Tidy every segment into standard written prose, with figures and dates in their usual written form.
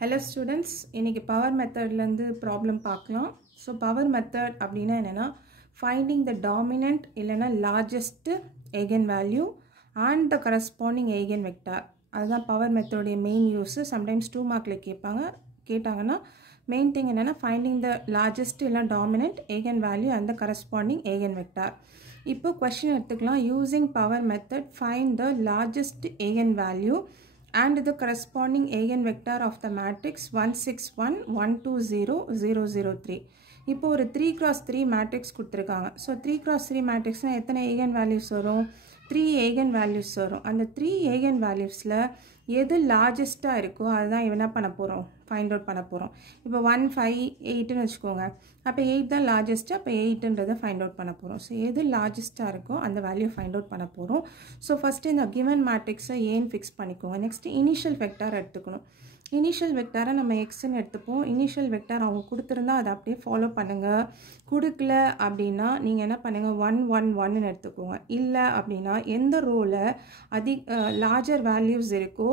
Hello students, இன்னைக்கு power methodல இருந்து problem பார்க்கலாம். So power method அப்படினா என்னன்னா finding the dominant இல்லனா largest eigenvalue and the corresponding eigenvector. அதுதான் power method main use. Sometimes 2 markல கேட்டாங்கன்னா main thing என்னன்னா finding the largest இல்லனா dominant eigenvalue and the corresponding eigenvector. இப்போ question எடுத்துக்கலாம். Using power method find the largest eigenvalue and the corresponding eigenvector of the matrix 161 120 003. இப்போ ஒரு 3x3 matrix கொடுத்திருக்காங்க. So 3x3 matrixனா எத்தனை eigenvalues வரும்? 3 eigenvalues வரும். அந்த 3 eigenvaluesல எது largest-ஆ இருக்கோ அதுதான் என்ன பண்ண போறோம்? Find out பண்ண போறோம். இப்போ 1 5 8 னு வெச்சுக்கோங்க. அப்ப 8 தான் largest, அப்ப 8ன்றதை find out பண்ண போறோம். So எது largest-ஆ இருக்கோ அந்த value find out பண்ண போறோம். So first இந்த given matrix-ஐ ஏன் fix பண்ணிக்கோங்க. Next initial vector எடுத்துக்கணும். Initial vector நம்ம x ன்னு எடுத்துப்போம். Initial vector அவங்க கொடுத்திருந்தா அதை அப்படியே ஃபாலோ பண்ணுங்க. கொடுக்கல அப்படின்னா நீங்க என்ன பண்ணுங்க 1 1 1 ன்னு எடுத்துக்கோங்க. இல்ல அப்படின்னா எந்த ரோல larger values இருக்கோ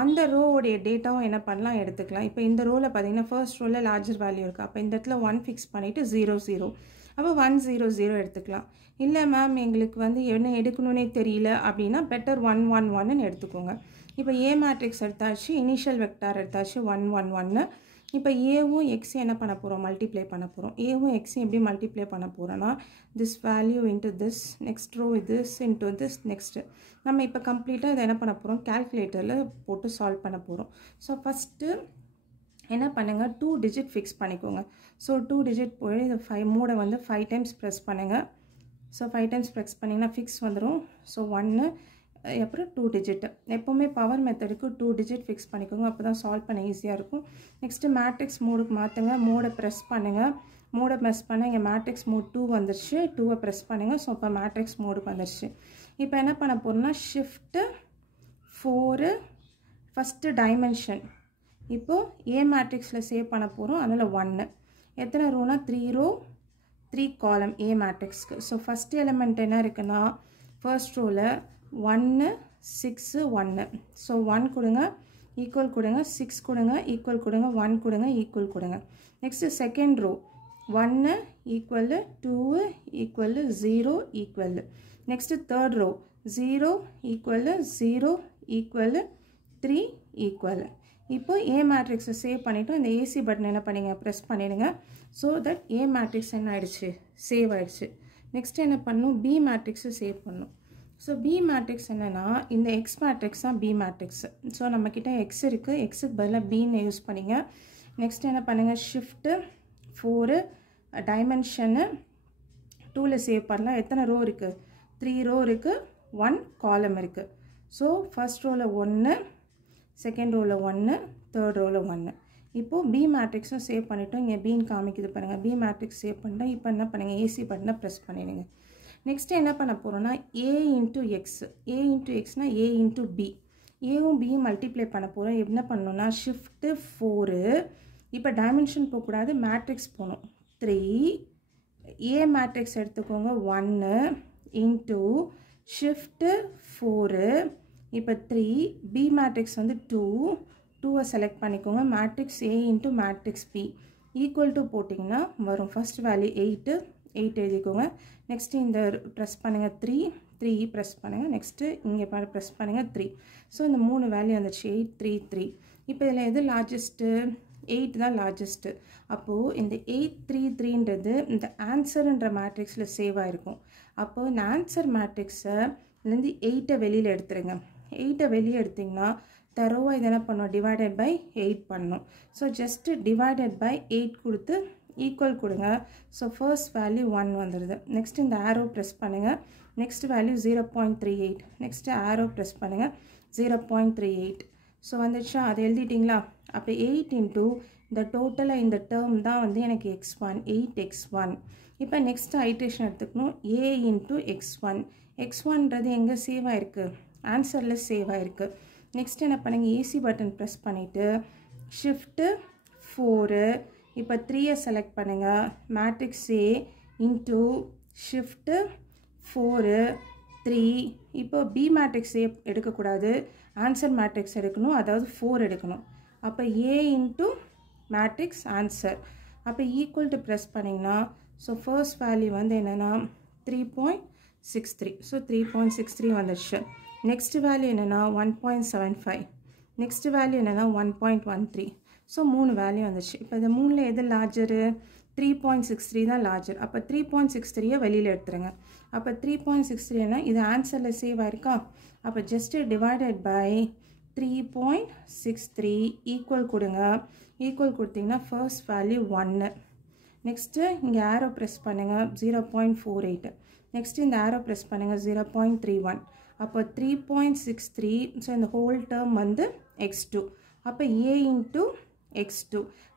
அந்த ரோ உடைய டேட்டாவும் என்ன பண்ணலாம் எடுத்துக்கலாம். இப்போ இந்த ரோல பாத்தீங்கன்னா ஃபர்ஸ்ட் ரோல larger value இருக்கு. அப்ப இந்த இடத்துல 1 ஃபிக்ஸ் பண்ணிட்டு 0 0. அப்ப 1 0 0 எடுத்துக்கலாம். இல்ல மேம் எங்களுக்கு என்ன எடுக்கணும்னே தெரியல அப்படினா பெட்டர் 1 1 1 ன்னு எடுத்துக்கோங்க. இப்போ A matrix எடுத்தாச்சு, இனிஷியல் வெக்டார் எடுத்தாச்சு 1 1 1. இப்போ Aவும் X என்ன பண்ண போறோம்? மல்டிப்ளை பண்ண போறோம். Aவும் X எப்படி மல்டிப்ளை பண்ண போறோம்னா this value into this, next row with this into this, next. நம்ம இப்போ கம்ப்ளீட்டா இத என்ன பண்ண போறோம்? கால்குலேட்டர்ல போட்டு சால்வ் பண்ண போறோம். சோ ஃபர்ஸ்ட் என்ன பண்ணுங்க 2 digit ஃபிக்ஸ் பண்ணிக்கோங்க. சோ 2 digit போய் இந்த 5 மோட 5 டைம்ஸ் பிரஸ் பண்ணுங்க. சோ 5 டைம்ஸ் பிரஸ் பண்ணீங்கன்னா ஃபிக்ஸ் வந்துரும். சோ 1 அப்புறம் 2 digit. எப்பவுமே பவர் மெத்தடுக்கு 2 digit ஃபிக்ஸ் பண்ணிக்கோங்க. அப்பதான் சால்வ் பண்ண ஈஸியா இருக்கும். நெக்ஸ்ட் மேட்ரிக்ஸ் மோடுக்கு மாத்துங்க. மோட பிரஸ் பண்ணுங்க. மோட பிரஸ் பண்ணா இங்க மேட்ரிக்ஸ் மோட் 2 வந்துருச்சு. 2 பிரஸ் பண்ணுங்க. சோ அப்ப மேட்ரிக்ஸ் மோடுக்கு வந்துருச்சு. இப்போ என்ன பண்ண போறோம்னா shift 4 ஃபர்ஸ்ட் டைமென்ஷன். இப்போ A மேட்ரிக்ஸ்ல சேவ் பண்ண போறோம். அதனால 1. எத்தனை ரோனா 3 ரோ 3 காலம் A மேட்ரிக்ஸ்க்கு. சோ ஃபர்ஸ்ட் எலிமெண்ட் என்ன இருக்குன்னா ஃபர்ஸ்ட் ரோல 1 6 1. சோ 1 கொடுங்க ஈக்குவல் கொடுங்க 6 கொடுங்க ஈக்குவல் கொடுங்க 1 கொடுங்க ஈக்குவல் கொடுங்க. Next second row 1 equal 2 equal 0 equal. Next third row 0 equal 0 equal 3 equal. இப்போ A மேட்ரிக்ஸை சேவ் பண்ணிட்டு இந்த AC பட்டன் என்ன பண்ணீங்க பிரஸ் பண்ணிடுங்க. so that A மேட்ரிக்ஸ் என்ன ஆயிடுச்சு சேவ் ஆயிடுச்சு. நெக்ஸ்ட் என்ன பண்ணனும் B மேட்ரிக்ஸை சேவ் பண்ணனும். So B மேட்ரிக்ஸ் என்னன்னா இந்த X மேட்ரிக்ஸ் தான் B மேட்ரிக்ஸ். சோ நம்ம கிட்ட X இருக்கு. X க்கு பதிலா B ன்னு யூஸ் பண்ணீங்க. நெக்ஸ்ட் என்ன பண்ணுங்க shift 4 டைமென்ஷன் 2 ல சேவ் பண்ணலாம். எத்தனை ரோ இருக்கு? 3 ரோ இருக்கு. 1 காலம் இருக்கு. சோ ஃபர்ஸ்ட் ரோல 1, செகண்ட் ரோல 1, தேர்ட் ரோல 1. இப்போ B மேட்ரிக்ஸை சேவ் பண்ணிட்டோம். இங்க B ன்னு காமிக்குது பாருங்க. B மேட்ரிக்ஸ் சேவ் பண்ணிட்டா இப்போ என்ன பண்ணுங்க AC பட்டனை பிரஸ் பண்ணிடுங்க. நெக்ஸ்ட் என்ன பண்ண போறோம்னா A into X. A into X னா A into B. Aவும் B multiply பண்ண போறோம். என்ன பண்ணனும்னா shift 4. இப்போ டைமென்ஷன் போக கூடாது, மேட்ரிக்ஸ் போணும். 3 A மேட்ரிக்ஸ் எடுத்துக்கோங்க 1 into shift 4. இப்போ 3 B மேட்ரிக்ஸ் 2 செலக்ட் பண்ணிக்கோங்க. Matrix A into matrix B equal to போட்டிங்கன்னா வரும். ஃபர்ஸ்ட் வேல்யூ 8 எழுதிக்கோங்க. நெக்ஸ்ட் இந்த பிரஸ் பண்ணுங்க 3 பிரஸ் பண்ணுங்க. நெக்ஸ்ட் இங்க பாரு பிரஸ் பண்ணுங்க 3. சோ இந்த மூணு வேல்யூ வந்துச்சு 8 3 3. இப்போ இதுல எது லார்ஜஸ்ட்? 8 தான் லார்ஜஸ்ட். அப்போ இந்த 833ன்றது இந்த ஆன்சர்ன்ற மேட்ரிக்ஸ்ல சேவ் ஆயிருக்கும். அப்போ இந்த ஆன்சர் மேட்ரிக்ஸ்ல இருந்து 8 வெளியில எடுத்துருங்க. 8 வெளிய எடுத்தீங்கன்னா தரோவா இத என்ன பண்ணனும்? டிவைடட் பை 8 பண்ணனும். சோ ஜஸ்ட் டிவைடட் பை 8 கொடுத்து ஈக்குவல் கொடுங்க. சோ ஃபர்ஸ்ட் வேல்யூ 1 வந்துருது. நெக்ஸ்ட் இந்த ஆரோ பிரஸ் பண்ணுங்க. Next value 0.38. நெக்ஸ்ட் ஆரோ பிரஸ் பண்ணுங்க 0.38. சோ வந்துச்சா? அது எழுதிட்டீங்களா? அப்ப 8 into இந்த டோட்டலா இந்த டேர்ம் தான் எனக்கு x1 8x1. இப்போ நெக்ஸ்ட் ஐட்ரேஷன் எடுத்துக்கணும். A into x1. x1ன்றது எங்க சேவ் ஆயிருக்கு? ஆன்சர்ல சேவ் ஆயிருக்கு. நெக்ஸ்ட் என்ன பண்ணுங்க AC பட்டன் பிரஸ் பண்ணிட்டு shift 4 இப்போ 3 செலக்ட் பண்ணுங்க. Matrix A into shift 4 3. இப்போ B மேட்ரிக்ஸ் எடுக்க கூடாது, ஆன்சர் மேட்ரிக்ஸ் எடுக்கணும். அதாவது 4 எடுக்கணும். அப்போ A into matrix answer. அப்போ equal to press பண்ணிங்கன்னா ஸோ ஃபர்ஸ்ட் வேல்யூ வந்து என்னென்னா 3.63. ஸோ 3.63 வந்துடுச்சு. நெக்ஸ்ட் வேல்யூ என்னென்னா 1.75. நெக்ஸ்ட் வேல்யூ என்னென்னா 1.13. ஸோ 3 வேல்யூ வந்துச்சு. இப்போ இந்த 3ல் எது லார்ஜரு? 3.63 தான் லார்ஜர். அப்போ 3.63 வெளியில் எடுத்துருங்க. அப்போ 3.63னா இது ஆன்சரில் சேவ் ஆயிருக்கா? அப்போ ஜஸ்ட்டு டிவைடட் பை 3.63 ஈக்குவல் கொடுங்க. ஈக்குவல் கொடுத்தீங்கன்னா ஃபர்ஸ்ட் வேல்யூ 1. நெக்ஸ்ட்டு இங்கே ஆரோ ப்ரெஸ் பண்ணுங்கள் 0.48. நெக்ஸ்ட்டு இந்த ஆரோ ப்ரெஸ் பண்ணுங்கள் 0.31. அப்போ 3.63. ஸோ இந்த ஹோல் டேர்ம் வந்து x2. அப்போ a இன்ட்டு x2.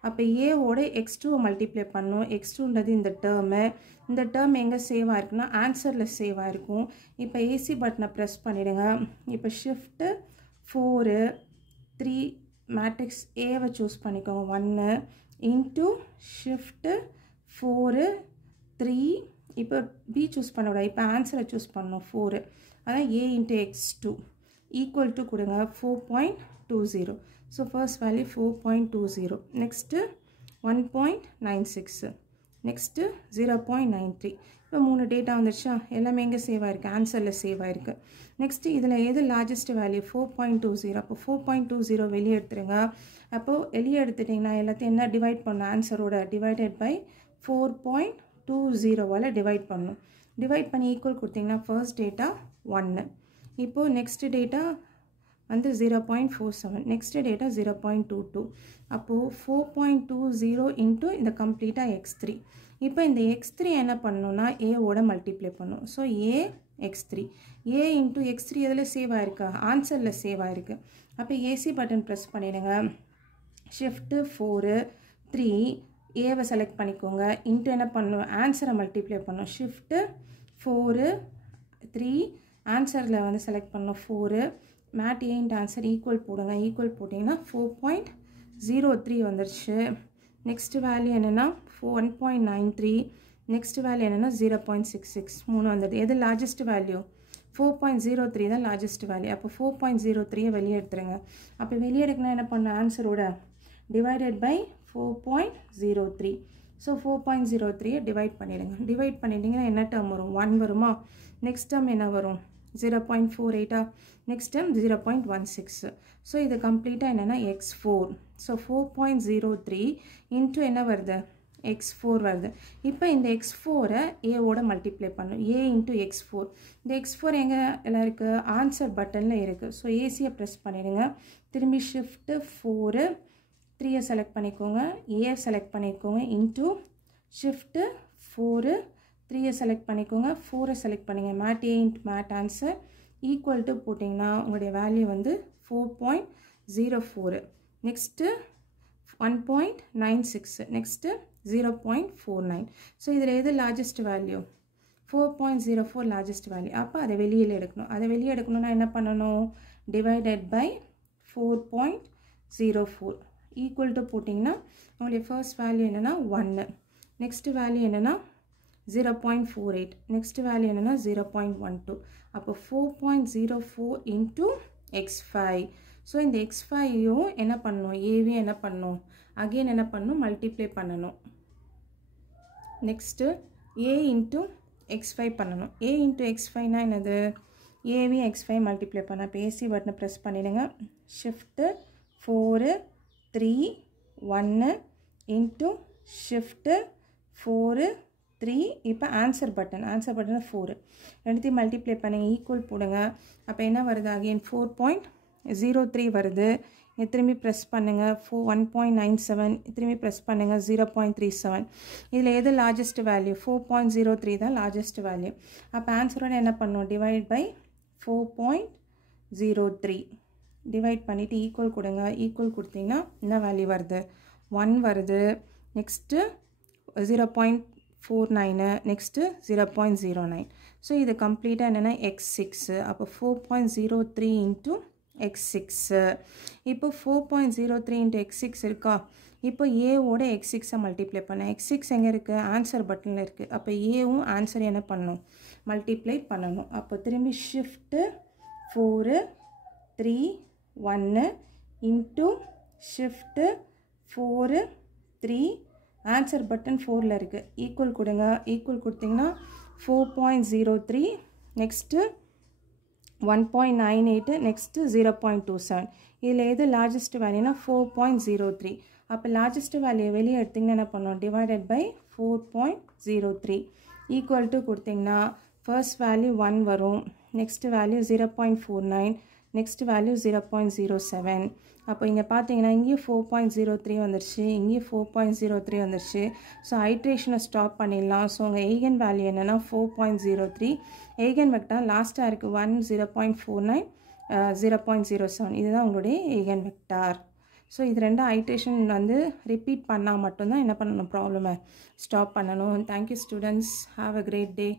அப்போ ஏவோட x2 மல்டிப்ளை பண்ணும். x2ன்றது இந்த டேர்மு. இந்த டேர்ம் எங்கே சேவ் ஆயிருக்குன்னா ஆன்சரில் சேவ் ஆயிருக்கும். இப்போ ஏசி பட்டனை ப்ரெஸ் பண்ணிவிடுங்க. இப்போ ஷிஃப்ட்டு 4 3 மேட்ரிக்ஸ் ஏவை சூஸ் பண்ணிக்கோங்க 1 இன்ட்டு ஷிஃப்ட்டு 4 3. இப்போ பி சூஸ் பண்ண விட இப்போ ஆன்சரை சூஸ் பண்ணணும் 4. அதான் a into x2 equal to கொடுங்க 4.20. So first value 4.20. Next 1.96. Next 0.93. இப்போ 3 டேட்டா வந்துடுச்சா? எல்லாமே எங்கே சேவ் ஆயிருக்கு? ஆன்சரில் சேவ் ஆயிருக்கு. நெக்ஸ்ட்டு இதில் எது லார்ஜஸ்ட் வேல்யூ? 4.20. அப்போ 4.20 வெளியே எடுத்துருங்க. அப்போது வெளியே எடுத்துட்டிங்கன்னா எல்லாத்தையும் என்ன டிவைட் பண்ணணும்? ஆன்சரோட டிவைடட் பை 4.20 டிவைட் பண்ணணும். டிவைட் பண்ணி ஈக்குவல் கொடுத்தீங்கன்னா ஃபர்ஸ்ட் டேட்டா 1. இப்போது நெக்ஸ்ட் டேட்டா வந்து 0.47. Next data 0.22. அப்போது 4.20 இன்ட்டு இந்த கம்ப்ளீட்டாக x3. இப்போ இந்த x3 என்ன பண்ணணும்னா ஏவோட மல்டிப்ளை பண்ணும். So a x3. a into x3 எதில் சேவ் ஆயிருக்கா? ஆன்சரில் சேவ் ஆயிருக்கு. அப்போ ஏசி பட்டன் ப்ரெஸ் பண்ணிடுங்க. ஷிஃப்ட்டு 4 3 ஏவை செலக்ட் பண்ணிக்கோங்க. இன்ட்டு என்ன பண்ணணும்? ஆன்சரை மல்டிப்ளை பண்ணணும். ஷிஃப்ட்டு 4 3 ஆன்சரில் வந்து செலக்ட் பண்ணணும் 4. Mat A into answer equal போடுங்க. ஈக்குவல் போட்டிங்கன்னா 4.03 வந்துருச்சு. நெக்ஸ்ட் வேல்யூ என்னென்னா 1.93. நெக்ஸ்ட் வேல்யூ என்னென்னா 0.66. 3 வந்துடுது. எது லார்ஜஸ்ட் வேல்யூ? 4.03 தான் லார்ஜஸ்ட் வேல்யூ. அப்போ 4.03 வெளியே எடுத்துருங்க. அப்போ வெளியே எடுக்கணும் என்ன பண்ணணும்? ஆன்சரோட டிவைடட் பை 4.03. ஸோ 4.03 டிவைட் பண்ணிடுங்க. டிவைட் பண்ணிட்டீங்கன்னா என்ன டேர்ம் வரும்? 1 வருமா? நெக்ஸ்ட் டேர்ம் என்ன வரும்? 0.48. Next term 0.16. ஸோ இது கம்ப்ளீட்டாக என்னென்னா x4. ஸோ 4.03 இன்ட்டு என்ன வருது? x4 வருது. இப்போ இந்த x4-ஐ ஏவோட மல்டிப்ளை பண்ணும். a into x4. இந்த x4 எங்கே எல்லாம் இருக்குது? ஆன்சர் பட்டனில் இருக்குது. ஸோ ஏசியை ப்ரெஸ் பண்ணிடுங்க. திரும்பி ஷிஃப்ட்டு 4 3-ஐ செலக்ட் பண்ணிக்கோங்க. ஏ செலக்ட் பண்ணிக்கோங்க. இன்ட்டு ஷிஃப்ட்டு 4 3-ஐ செலக்ட் பண்ணிக்கோங்க. 4-ஐ செலக்ட் பண்ணிங்க. Mat A into mat answer equal to போட்டிங்கன்னா உங்களுடைய வேல்யூ வந்து 4.04. நெக்ஸ்ட்டு 1.96. நெக்ஸ்ட்டு 0.49. ஸோ இதில் எது லார்ஜஸ்ட் வேல்யூ? 4.04 largest value. அப்போ அதை வெளியில் எடுக்கணும். அதை வெளியே எடுக்கணும்னா என்ன பண்ணணும்? டிவைடட் பை 4.04 ஈக்குவல் டு போட்டிங்கன்னா உங்களுடைய ஃபர்ஸ்ட் வேல்யூ என்னென்னா 1. நெக்ஸ்ட் வேல்யூ என்னென்னா 0.48. நெக்ஸ்ட் வேல்யூ என்னென்னா 0.12. அப்போ 4.04 இன்ட்டு x5. ஸோ இந்த x5யும் என்ன பண்ணணும்? ஏவையும் என்ன பண்ணணும்? அகெயின் என்ன பண்ணணும்? மல்டிப்ளை பண்ணணும். நெக்ஸ்ட்டு a இன்ட்டு x5 பண்ணணும். a இன்ட்டு x5னா என்னது? ஏவையும் x5 மல்டிப்ளை பண்ண. இப்போ ஏசி பட்டனை ப்ரெஸ் பண்ணிடுங்க. Shift 4 3 1 into shift 4 3. இப்போ ஆன்சர் பட்டன் 4 ரெண்டுத்தையும் மல்டிப்ளை பண்ணுங்கள். ஈக்குவல் போடுங்க. அப்போ என்ன வருது? அகெயின் 4.03 வருது. திரும்பி ப்ரெஸ் பண்ணுங்கள். 1.97. திரும்பி ப்ரெஸ் பண்ணுங்கள். 0.37. இதில் எது லார்ஜஸ்ட் வேல்யூ? 4.03 தான் லார்ஜஸ்ட் வேல்யூ. அப்போ ஆன்சரோட என்ன பண்ணணும்? டிவைட் பை 4.03 டிவைட் பண்ணிவிட்டு ஈக்குவல் கொடுங்க. ஈக்குவல் கொடுத்தீங்கன்னா என்ன வேல்யூ வருது? 1 வருது. நெக்ஸ்ட்டு 0.49. நெக்ஸ்ட்டு 0.09. ஸோ இது கம்ப்ளீட்டாக என்னென்னா x6. அப்போ 4.03 இன்ட்டு x6. இப்போ 4.03 இன்ட்டு x6 இருக்கா? இப்போ ஏவோட x6-ஐ மல்டிப்ளை பண்ண. x6 எங்கே இருக்குது? ஆன்சர் பட்டனில் இருக்குது. அப்போ ஏவும் ஆன்சர் என்ன பண்ணணும்? மல்டிப்ளை பண்ணணும். அப்போ திரும்பி shift 4 3 1 into shift 4 3 answer button 4ல் இருக்குது. ஈக்குவல் கொடுங்க. ஈக்குவல் கொடுத்திங்கன்னா 4.03 நெக்ஸ்ட்டு 1.98 நெக்ஸ்ட்டு 0.27. இதில் எது லார்ஜஸ்ட் வேல்யூனா 4.03. அப்போ லார்ஜஸ்ட் வேல்யூ வெளியே எடுத்திங்கன்னா என்ன பண்ணோம், டிவைடட் பை 4.03 ஈக்குவல் டு கொடுத்திங்கன்னா ஃபர்ஸ்ட் வேல்யூ 1 வரும், நெக்ஸ்ட் வேல்யூ 0.49 நெக்ஸ்ட் வேல்யூ 0.07. அப்போ இங்கே பார்த்தீங்கன்னா இங்கேயும் 4.03 வந்துருச்சு, இங்கேயும் 4.03 வந்துருச்சு. ஸோ ஐட்ரேஷனை ஸ்டாப் பண்ணிடலாம். ஸோ உங்கள் எய்கன் வேல்யூ என்னென்னா 4.03. எய்கன் வெக்டார் லாஸ்ட்டாக இருக்குது 1 0.49 0.07. இதுதான் உங்களுடைய எய்கன் வெக்டார். ஸோ இது ரெண்டு ஐட்ரேஷன் வந்து ரிப்பீட் பண்ணால் மட்டும்தான் என்ன பண்ணணும், ப்ராப்ளமை ஸ்டாப் பண்ணணும். Thank you students. Have a great day.